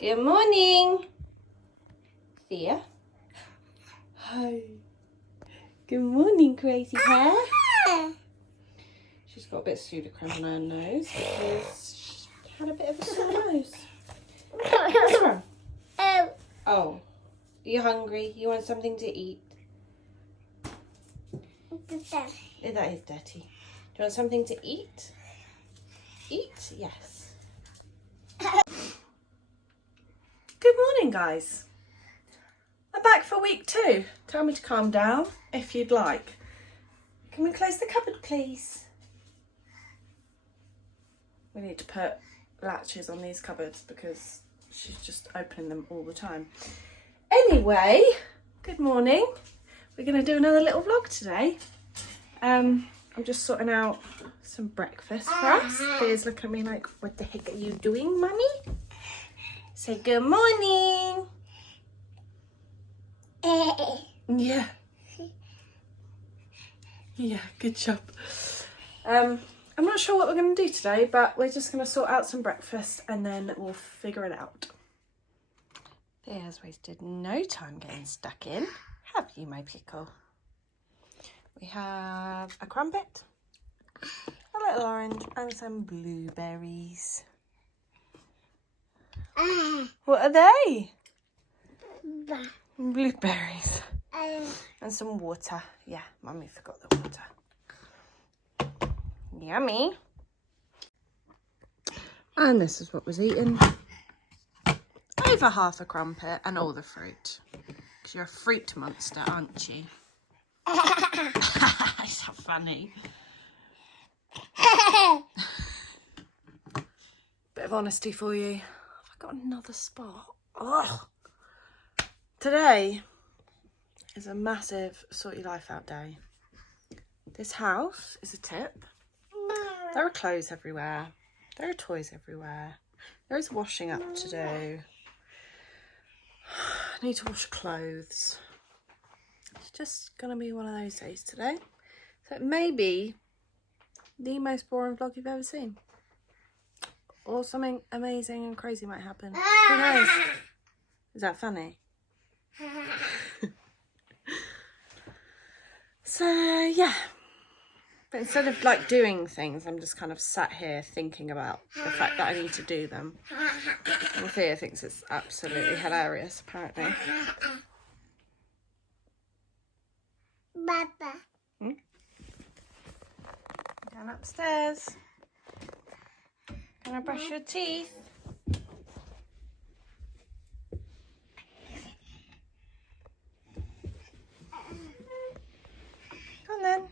Good morning. Thea. Hi. Good morning, crazy hair. She's got a bit of pseudocreme on her nose because she had a bit of a sore nose. What's wrong? Oh. Are you hungry? You want something to eat? That is dirty. Do you want something to eat? Eat? Yes. Good morning, guys. I'm back for week 2. Tell me to calm down if you'd like. Can we close the cupboard, please? We need to put latches on these cupboards because she's just opening them all the time. Anyway, good morning. We're going to do another little vlog today. I'm just sorting out some breakfast for us. Thea's looking at me like, what the heck are you doing, Mummy? Say good morning. Yeah. Yeah, good job. I'm not sure what we're going to do today, but we're just going to sort out some breakfast and then we'll figure it out. Thea has wasted no time getting stuck in. Have you, my pickle? We have a crumpet, a little orange and some blueberries. What are they? Blueberries. And some water. Yeah, Mummy forgot the water. Yummy. And this is what was eaten. Over half a crumpet and all the fruit. Because you're a fruit monster, aren't you? It's so funny. Bit of honesty for you. Have I got another spot? Oh. Today is a massive sort your life out day. This house is a tip. There are clothes everywhere. There are toys everywhere. There is washing up to do. I need to wash clothes. It's just going to be one of those days today. So it may be the most boring vlog you've ever seen. Or something amazing and crazy might happen. Who knows? Is that funny? So yeah, but instead of like doing things, I'm just kind of sat here thinking about the fact that I need to do them. And Thea thinks it's absolutely hilarious, apparently. Papa. Down upstairs. Gonna brush your teeth. Come on then.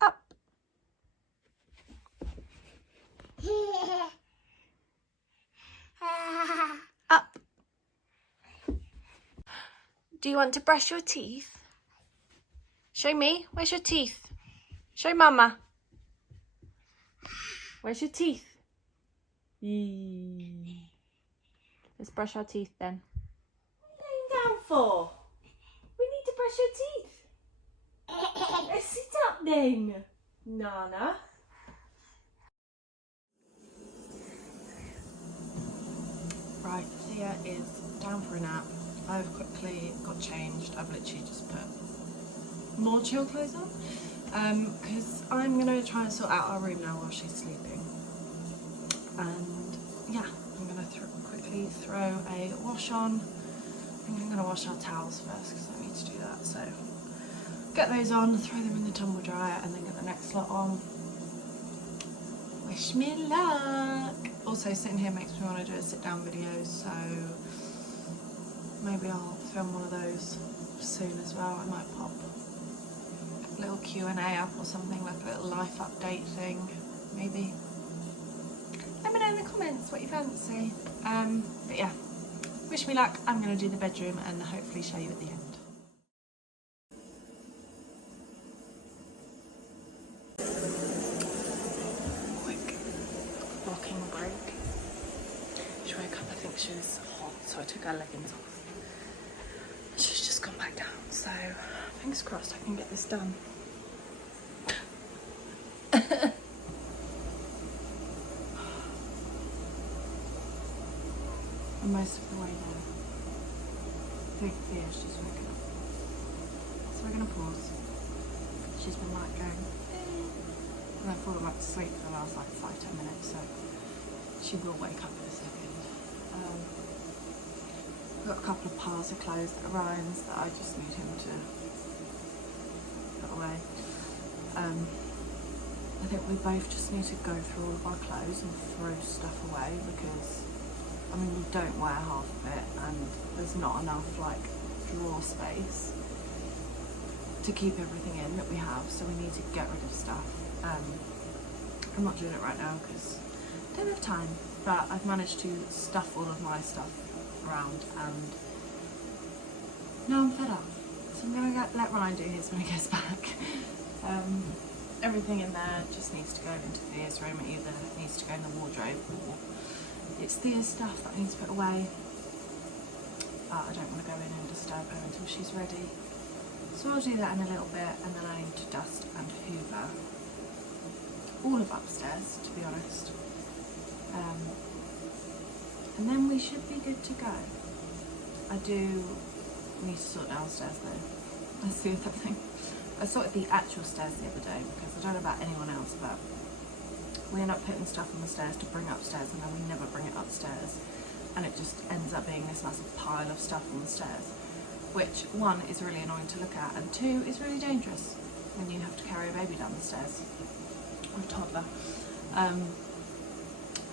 Up. Up. Do you want to brush your teeth? Show me. Where's your teeth? Show Mama. Where's your teeth? Let's brush our teeth then. What are you laying down for? We need to brush your teeth. Let's sit up then, Nana. Right, Thea is down for a nap. I've quickly got changed. I've literally just put more chill clothes on because I'm going to try and sort out our room now while she's sleeping. And yeah, I'm going to quickly throw a wash on. I think I'm going to wash our towels first because I need to do that. So get those on, throw them in the tumble dryer and then get the next lot on. Wish me luck. Also sitting here makes me want to do a sit down video, so maybe I'll film one of those soon as well. I might pop a little Q&A up or something, like a little life update thing, maybe. Let me know in the comments what you fancy. But yeah, wish me luck. I'm going to do the bedroom and hopefully show you at the end. Quick walking break. She woke up, I think she was hot, so I took her leggings off. She's just gone back down, so fingers crossed I can get this done. most of the way there. I think Thea's just woken up. So we're going to pause. She's been like going, and I've fallen back to sleep for the last like 5-10 minutes, so she will wake up in a second. I've got a couple of piles of clothes that are Ryan's that I just need him to put away. I think we both just need to go through all of our clothes and throw stuff away, because I mean, we don't wear half of it and there's not enough like drawer space to keep everything in that we have, so we need to get rid of stuff. I'm not doing it right now because I don't have time, but I've managed to stuff all of my stuff around and now I'm fed up. So I'm going to let Ryan do his when he gets back. Everything in there just needs to go into Thea's room. It either needs to go in the wardrobe or it's Thea's stuff that I need to put away. But I don't want to go in and disturb her until she's ready. So I'll do that in a little bit, and then I need to dust and hoover all of upstairs, to be honest. And then we should be good to go. I do need to sort downstairs though. That's the other thing. I sorted the actual stairs the other day because I don't know about anyone else, but we end up putting stuff on the stairs to bring upstairs and then we never bring it upstairs, and it just ends up being this massive pile of stuff on the stairs, which one is really annoying to look at and two is really dangerous when you have to carry a baby down the stairs or a toddler.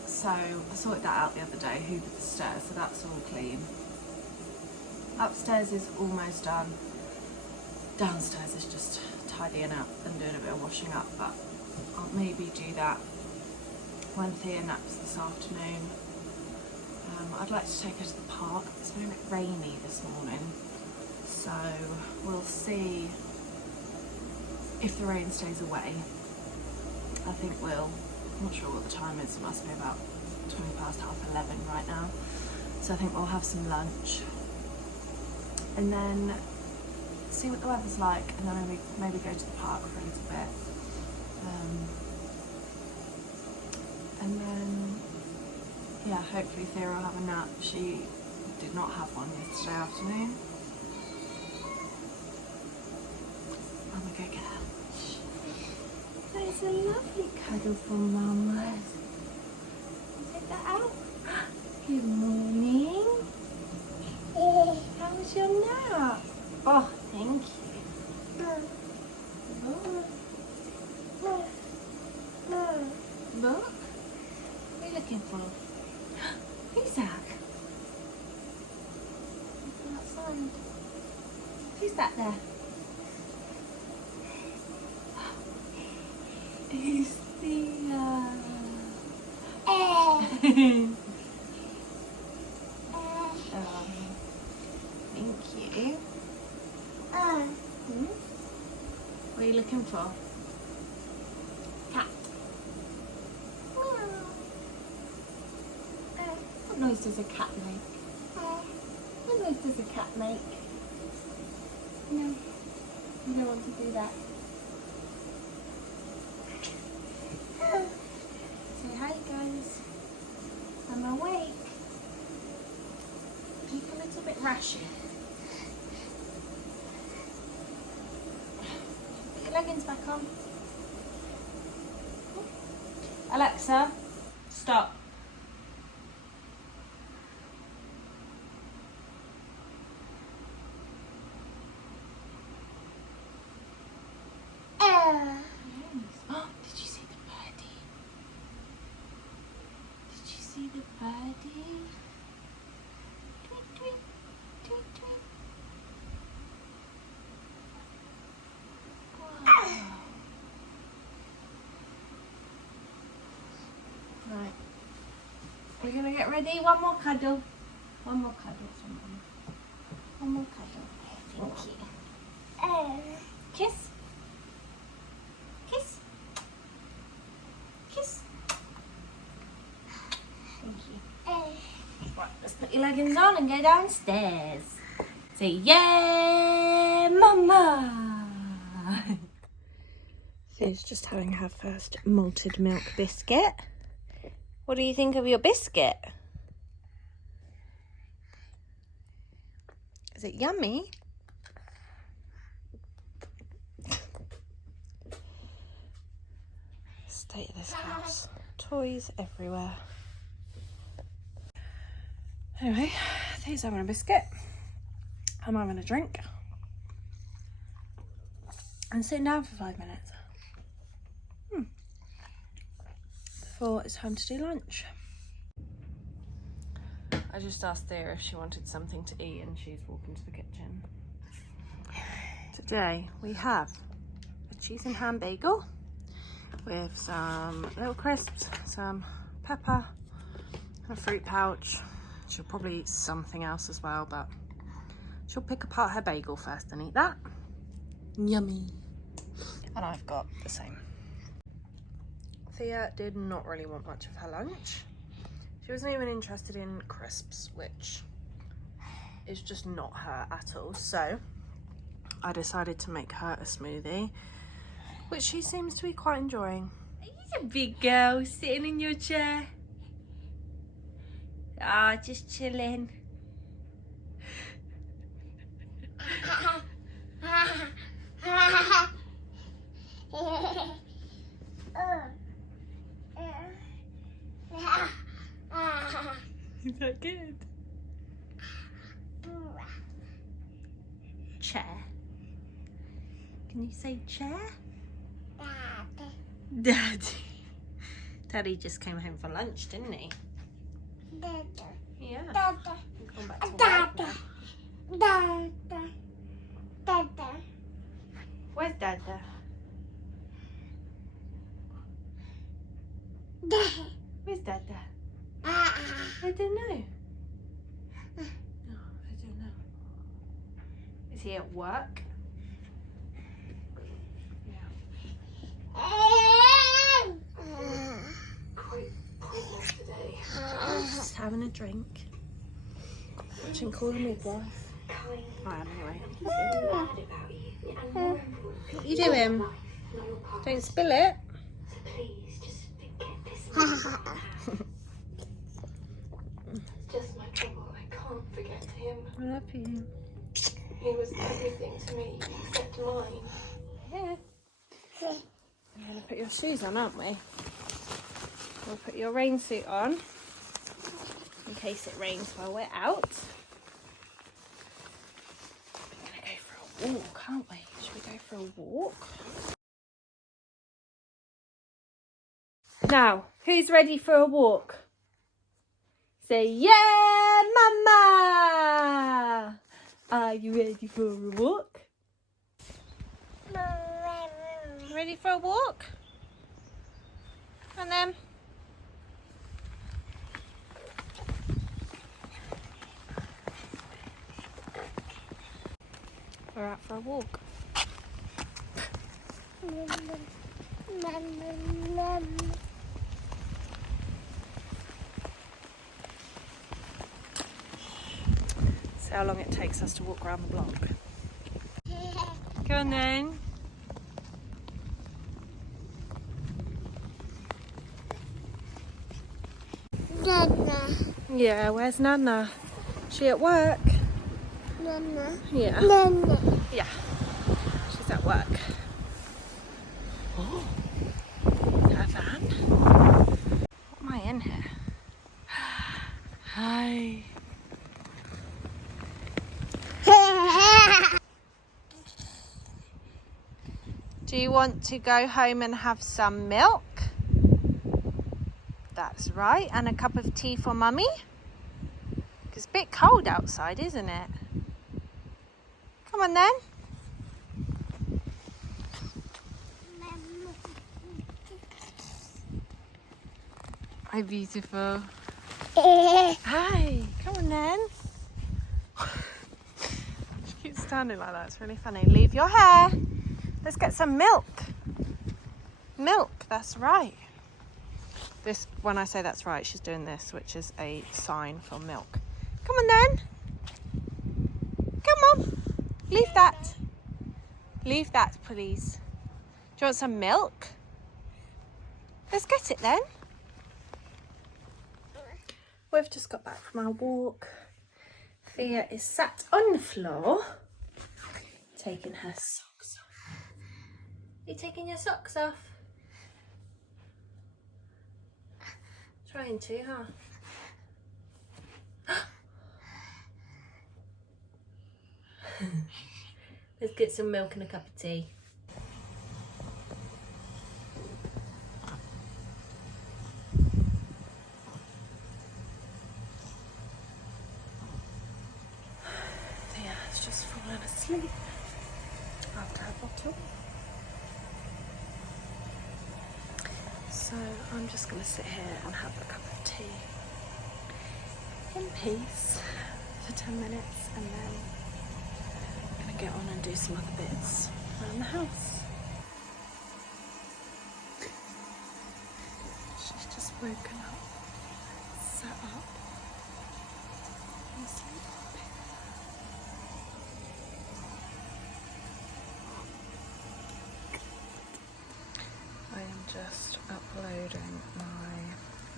So I sorted that out the other day, hoovered the stairs, so that's all clean. Upstairs is almost done. Downstairs is just tidying up and doing a bit of washing up, but I'll maybe do that when Thea naps this afternoon. I'd like to take her to the park. It's been a bit rainy this morning, so we'll see if the rain stays away. I think we'll, I'm not sure what the time is, it must be about 11:20 right now. So I think we'll have some lunch and then see what the weather's like, and then maybe go to the park for a little bit. And then, yeah, hopefully Thea will have a nap. She did not have one yesterday afternoon. I'm gonna go get her. There's a lovely cuddle from Mama. Take that out. Good morning. How was your nap? Oh, thank you. Look. What are you looking for? Who's that? Outside. Who's that there? It's Thea. Thank you. What are you looking for? Cat. What noise does a cat make? What noise does a cat make? No, you don't want to do that. Say hi guys. I'm awake. You look a little bit rashy. Put your leggings back on. Alexa, stop. Oh, did you see the birdie? Did you see the birdie? Tweet, tweet, tweet, tweet. Wow. Right. We're going to get ready. One more cuddle. One more cuddle from Mum. One more cuddle. Thank you. Kiss. Kiss. Kiss. Thank you. Right, let's put your leggings on and go downstairs. Say, yay, Mama! She's just having her first malted milk biscuit. What do you think of your biscuit? Is it yummy? State of this house. Toys everywhere. Anyway, Thea's having a biscuit. I'm having a drink. And sitting down for 5 minutes. Before it's time to do lunch. I just asked Thea if she wanted something to eat and she's walking to the kitchen. Today we have a cheese and ham bagel with some little crisps, some pepper, a fruit pouch. She'll probably eat something else as well, but she'll pick apart her bagel first and eat that. Yummy. And I've got the same. Thea did not really want much of her lunch. She wasn't even interested in crisps, which is just not her at all. So I decided to make her a smoothie, which she seems to be quite enjoying. Are you a big girl sitting in your chair? Ah, just chilling. Is that good? Chair. Can you say chair? Daddy. Daddy just came home for lunch, didn't he? Dada. Yeah. Dada. He's gone back to work now. Dada. Dada. Where's Dada? Dada. Where's Dada? I don't know. No, I don't know. Is he at work? Yeah. Today. Just having a drink. Watching Call the Midwife. I am anyway. What are you doing? Don't spill it. Just my trouble. I can't forget him. I love you. He was everything to me except mine. Yeah. We're going to put your shoes on, aren't we? We'll put your rain suit on in case it rains while we're out. We're going to go for a walk, aren't we? Should we go for a walk? Now, who's ready for a walk? Say, yeah, mama! Are you ready for a walk? Ready for a walk? And then we're out for a walk. See how long it takes us to walk around the block. Go on then. Nana. Yeah, where's Nana? She at work? Nana. Yeah. Nana. Yeah. She's at work. Oh. Her van. What am I in here? Hi. Do you want to go home and have some milk? That's right, and a cup of tea for Mummy? It's a bit cold outside, isn't it? Come on then. Hi, beautiful. Hi, come on then. She keeps standing like that, it's really funny. Leave your hair. Let's get some milk. Milk, that's right. This, when I say that's right, she's doing this, which is a sign for milk. Come on then. Come on. Leave that. Leave that, please. Do you want some milk? Let's get it then. We've just got back from our walk. Thea is sat on the floor, taking her socks off. You taking your socks off? Trying to, huh? Let's get some milk and a cup of tea. Thea has just fallen asleep after her bottle. So I'm just going to sit here and have a cup of tea in peace for 10 minutes, and then I'm going to get on and do some other bits around the house. She's just woken up, sat up, and asleep. I am just uploading my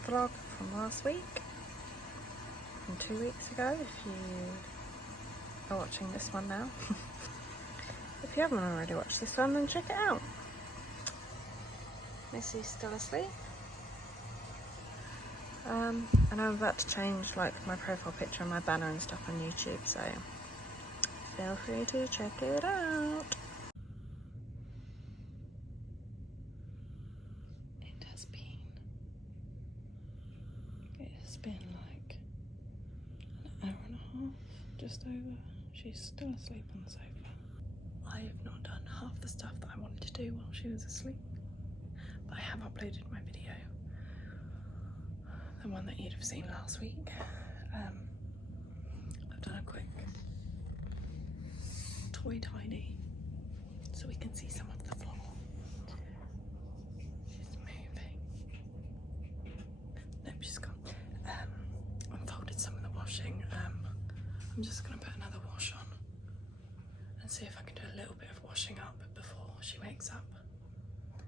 vlog from last week, from 2 weeks ago, if you are watching this one now. If you haven't already watched this one, then check it out. Missy's still asleep. And I'm about to change like my profile picture and my banner and stuff on YouTube, so feel free to check it out. It's been like an hour and a half, just over. She's still asleep on the sofa. I have not done half the stuff that I wanted to do while she was asleep, but I have uploaded my video, the one that you'd have seen last week. I've done a quick toy tidy so we can see some of the floor. She's moving. Nope, she's gone. Unfolded some of the washing. I'm just going to put another wash on and see if I can do a little bit of washing up before she wakes up.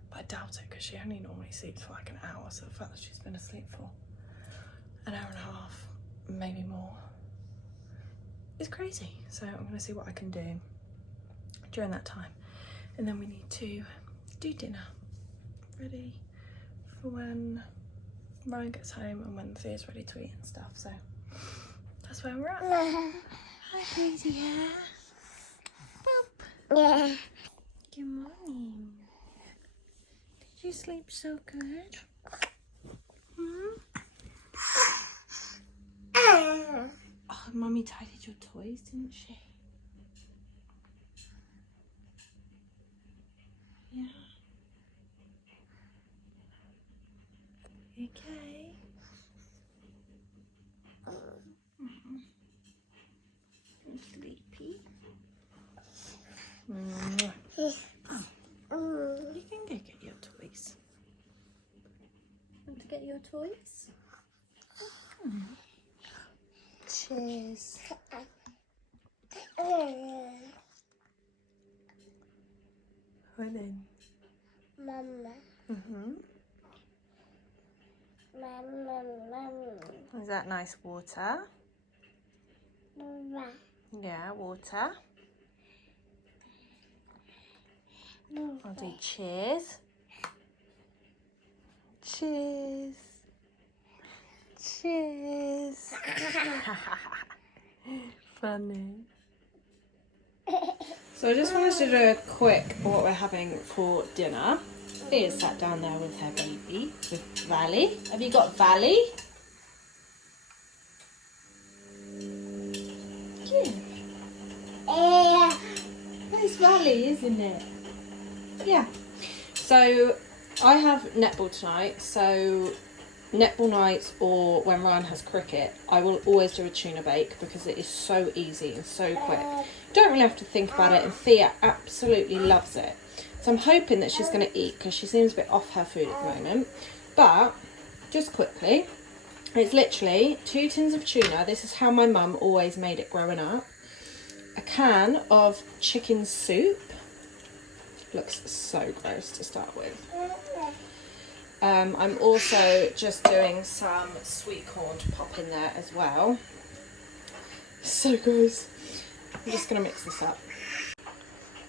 But I doubt it, because she only normally sleeps for like an hour, so the fact that she's been asleep for an hour and a half, maybe more, is crazy. So I'm going to see what I can do during that time. And then we need to do dinner, ready for when Ryan gets home and when Thea's ready to eat and stuff. So that's where we're at. Hi, crazy hair. Yeah. Good morning. Did you sleep so good? Oh, Mummy tidied your toys, didn't she? Yeah. You okay? You're sleepy? Mwah. You can go get your toys. Want to get your toys? Cheers. Honey. Mama. Mama. Is that nice water? Mama. Yeah, water. I'll do cheers. Cheers. Cheers. Funny. So I just wanted to do a quick what we're having for dinner. Thea sat down there with her baby, with Valley. Have you got Valley? Yeah. Nice Valley, isn't it? Yeah. So I have netball tonight, so netball nights or when Ryan has cricket, I will always do a tuna bake because it is so easy and so quick. You don't really have to think about it, and Thea absolutely loves it. So I'm hoping that she's going to eat because she seems a bit off her food at the moment. But just quickly, it's literally 2 tins of tuna. This is how my mum always made it growing up. A can of chicken soup. Looks so gross to start with. I'm also just doing some sweet corn to pop in there as well. So gross. I'm just going to mix this up.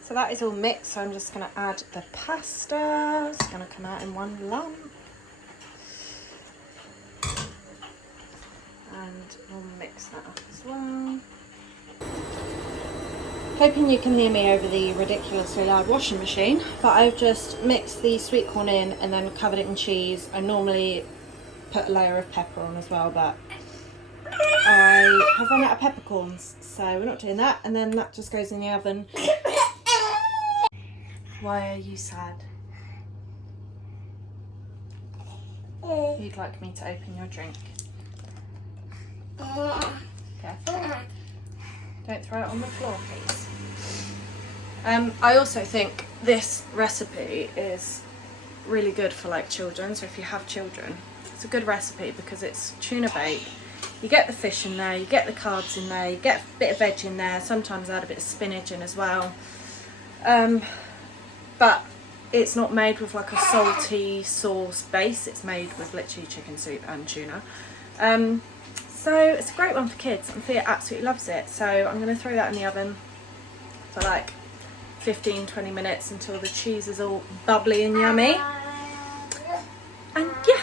So that is all mixed, so I'm just going to add the pasta. It's going to come out in one lump. And we'll mix that up as well. Hoping you can hear me over the ridiculously loud washing machine, but I've just mixed the sweet corn in and then covered it in cheese. I normally put a layer of pepper on as well, but I have run out of peppercorns, so we're not doing that. And then that just goes in the oven. Why are you sad? You'd like me to open your drink? Careful. Don't throw it on the floor, please. I also think this recipe is really good for like children, so if you have children, it's a good recipe because it's tuna bake. You get the fish in there, you get the carbs in there, you get a bit of veg in there, sometimes add a bit of spinach in as well. But it's not made with like a salty sauce base, it's made with literally chicken soup and tuna. So it's a great one for kids, and Thea absolutely loves it. So I'm going to throw that in the oven for like 15-20 minutes until the cheese is all bubbly and yummy. And yeah.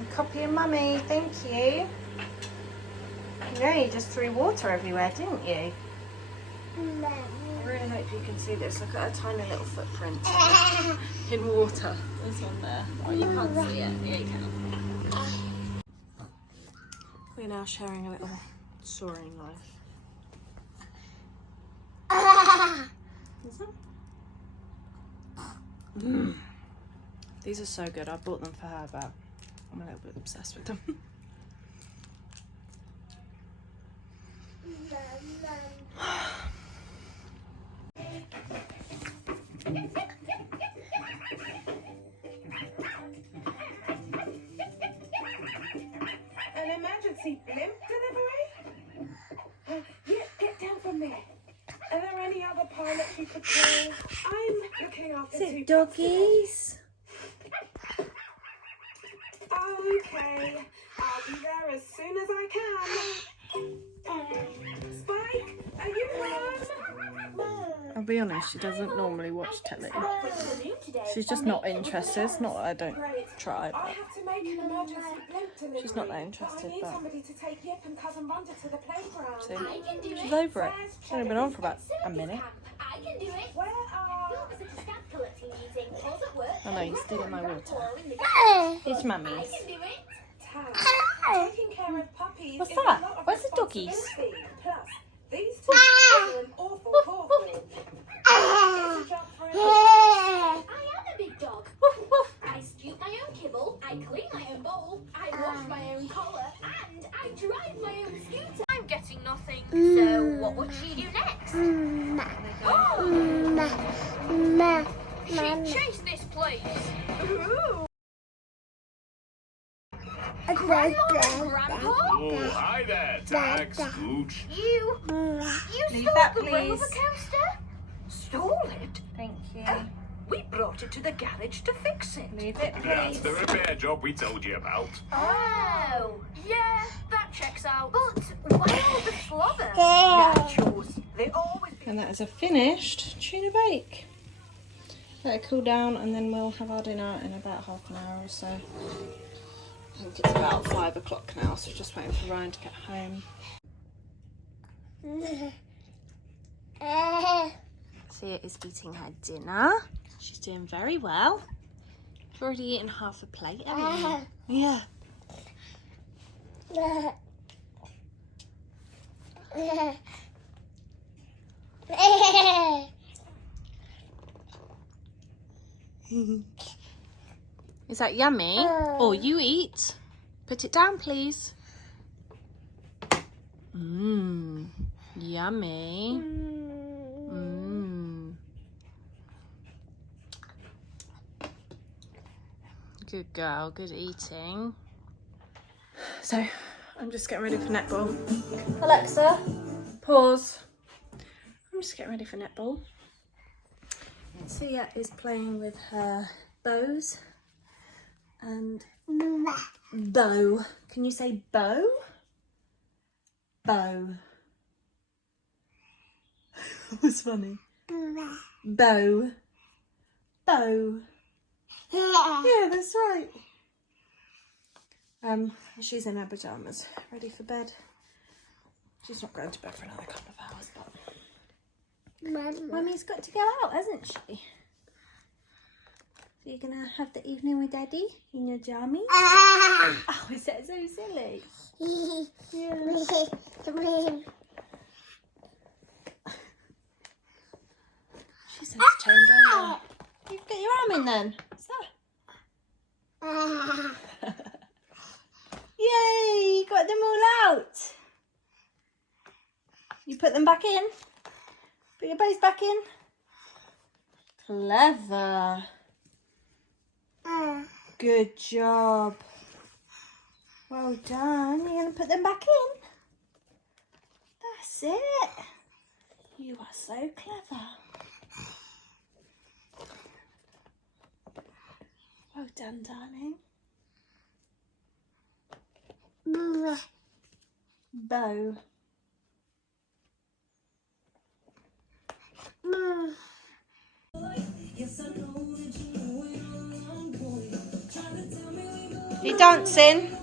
A copy of Mummy, thank you. Yeah, you just threw water everywhere, didn't you? I really hope you can see this. Look at a tiny little footprint in water. There's one there. Oh, you can't see it. Yeah, you can. We're now sharing a little soaring knife. These are so good. I bought them for her, but I'm a little bit obsessed with them. An emergency blimp delivery? Yeah, get down from there. Are there any other pilots you could call? I'm looking after two Doggies. Okay, I'll be there as soon as I can. Spike, are you home? I'll be honest, she doesn't normally watch telly. She's just not interested. It's not that I don't try, I but have to make an emergency blimp delivery. she's not that interested. I need But somebody to take Yip and Cousin Rhonda to the playground. see, she's over it. It's only been on for about a minute. I can do it. Where are... Look, such a stamp collecting meeting. Pause at work. I know, you're stealing my water. It's I Mummy's. can do it. Taking care of puppies What's is that? a lot of Where's the doggies? responsibility. Plus, these two are an awful portal. I am a big dog. I scoop my own kibble, I clean my own bowl, I wash my own collar, and I drive my own scooter. I'm getting nothing, so what would she do next? She'd chase this place. Grandpa? Oh, hi there, Tag, Scooch. You Leave stole that, the roller please. coaster? Stole it? Thank you. We brought it to the garage to fix it. Leave it, That's please. the repair job we told you about. Oh, yeah, that checks out. But why all the slobber? Nah, chores. They always And that is a finished tuna bake. Let it cool down, and then we'll have our dinner in about half an hour or so. I think it's about 5 o'clock now, so just waiting for Ryan to get home. Thea is eating her dinner. She's doing very well. You've already eaten half a plate, haven't you? Yeah. Is that yummy? Oh, you eat. Put it down, please. Mmm. Yummy. Mmm. Good girl, good eating. So, I'm just getting ready for netball. Alexa, pause. I'm just getting ready for netball. Thea is playing with her bows and bow. Can you say bow? Bow. What's funny? Bow. Bow. Yeah, that's right. She's in her pyjamas, ready for bed. She's not going to bed for another couple of hours, but Mummy's got to go out, hasn't she? So you're gonna have the evening with Daddy in your jammies? Oh, is that so silly? Yeah. She says change over. You get your arm in then. So. Yay! You got them all out. You put them back in. Put your bows back in. Clever. Good job. Well done. You're going to put them back in. That's it. You are so clever. Well done, darling. Bow. You dancing?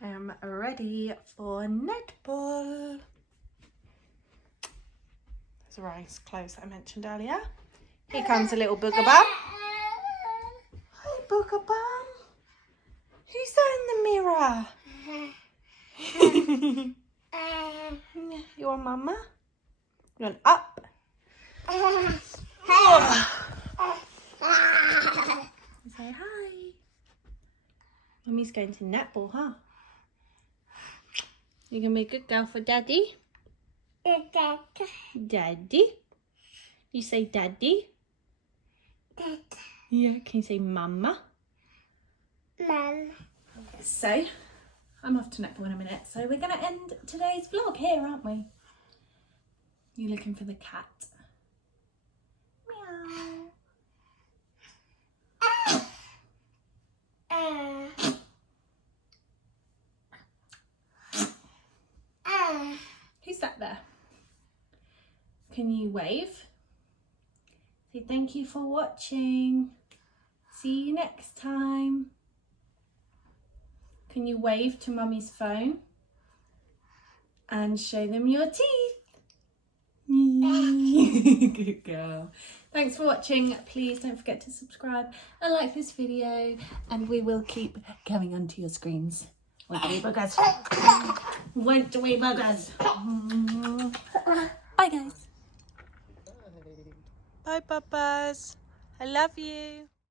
I am ready for netball. There's a rice clothes that I mentioned earlier. Here comes a little booger bum. Hi, booger bum. Who's that in the mirror? You want mama? You want up? Say hi. Mummy's going to netball, huh? You gonna be a good girl for Daddy? Daddy? You say Daddy? Yeah, can you say Mama? Mum. So, I'm off to netball in a minute. So we're gonna end today's vlog here, aren't we? You looking for the cat? Meow. Who's that there? Can you wave? Say thank you for watching. See you next time. Can you wave to Mummy's phone? And show them your teeth. Good girl. Thanks for watching. Please don't forget to subscribe and like this video, and we will keep going onto your screens. Won't we, buggers? Won't we, buggers? Bye, guys. Bye, Papas. I love you.